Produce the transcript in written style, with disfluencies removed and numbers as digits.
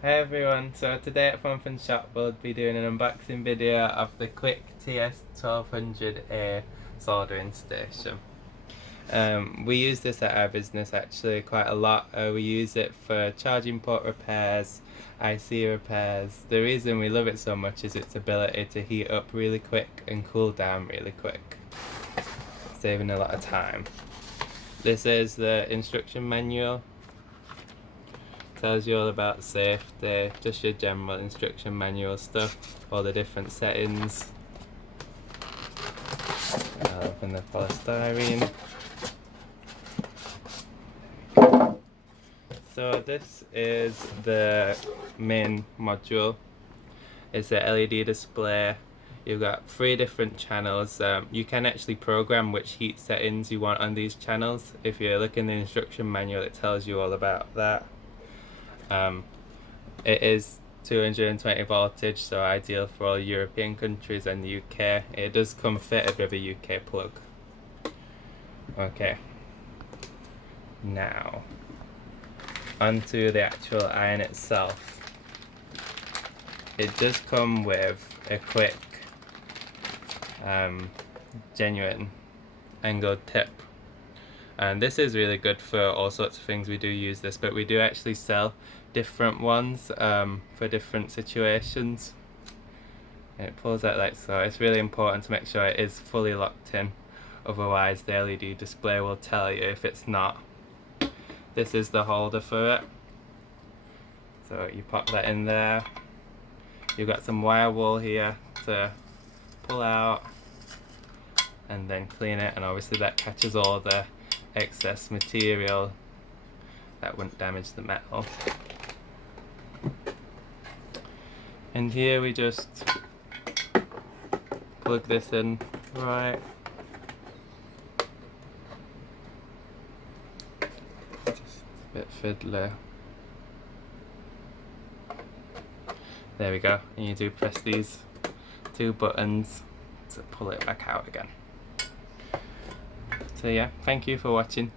Hey everyone, so today at FoneFunShop we'll be doing an unboxing video of the quick TS1200A soldering station. We use this at our business actually quite a lot. We use it for charging port repairs, IC repairs. The reason we love it so much is its ability to heat up really quick and cool down really quick, saving a lot of time. This is the instruction manual. Tells you all about safety, just your general instruction manual stuff, all the different settings. I'll open the polystyrene. So this is the main module. It's a LED display. You've got 3 different channels. You can actually program which heat settings you want on these channels. If you look in the instruction manual, it tells you all about that. It is 220 voltage, so ideal for all European countries and the UK. It does come fitted with a UK plug. Okay, now onto the actual iron itself. It does come with a quick genuine angled tip, and this is really good for all sorts of things. We do use this, but we do actually sell different ones for different situations. And it pulls out like so. It's really important to make sure it is fully locked in, otherwise the LED display will tell you if it's not. This is the holder for it, so you pop that in there. You've got some wire wool here to pull out and then clean it, and obviously that catches all the excess material that wouldn't damage the metal. And here we just plug this in right. Just a bit fiddly. There we go, and you do press these 2 buttons to pull it back out again. So yeah, thank you for watching.